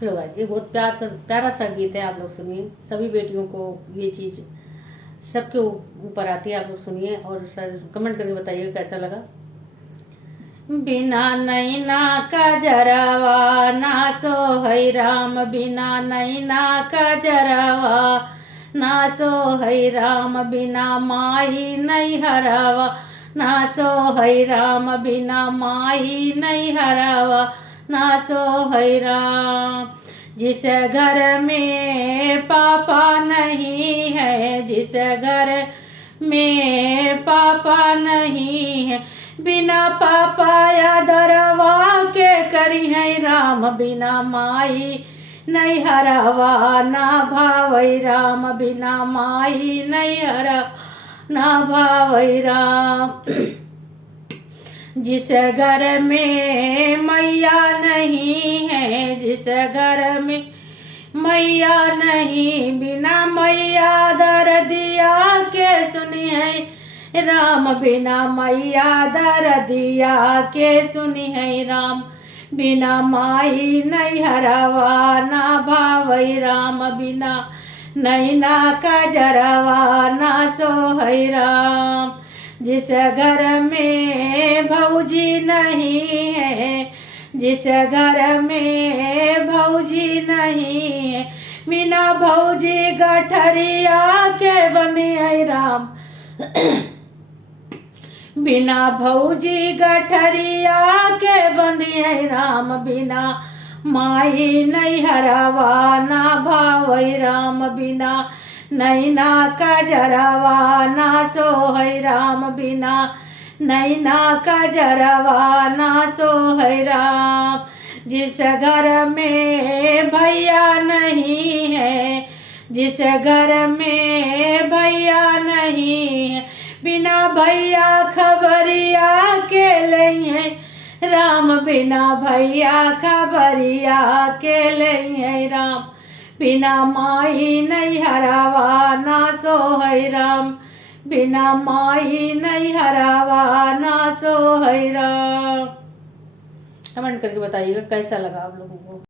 Hello guys, ये बहुत प्यारा सा गीत है। आप लोग सुनिए। सभी बेटियों को ये चीज सबके ऊपर आती है। आप लोग सुनिए और सर कमेंट करके बताइए कैसा लगा। बिना नैना का जरावा ना सो है राम, बिना नैना का जरावा ना सो है राम, बिना माई नहीं हरावा ना सो है राम, बिना माई नहीं हरावा ना सो है राम। जिस घर में पापा नहीं है, जिस घर में पापा नहीं है, बिना पापा या दरवा के करी है राम, बिना माई नहीं हरावा ना भावई राम, बिना माई नहीं हरा ना भावई राम। जिस घर में मैया नहीं है, जिस घर में मैया नहीं, बिना मैया दर दिया के सुनी है राम, बिना मैया दर दिया के सुनी है राम, बिना माई नहीं हरावा ना भावई राम, बिना नैना का जरावा ना सो है राम। जिस घर में भौजी नहीं है, जिस घर में भौजी नहीं है, बिना भौजी गठरिया के बंधी है राम, बिना भौजी गठरिया के बंधी है राम, बिना माई नहीं हरावा ना भावई राम, बिना नैना का जरावा ना सो है राम, बिना नैना का जरावा ना सो है राम। जिस घर में भैया नहीं है, जिस घर में भैया नहीं है, बिना भैया खबरिया के लिए राम, बिना भैया खबरिया के लिए राम, बिना माई नहीं हरावा ना सो है राम, बिना माई नहीं हरावा ना सो है राम। कमेंट करके बताइएगा कैसा लगा आप लोगों को।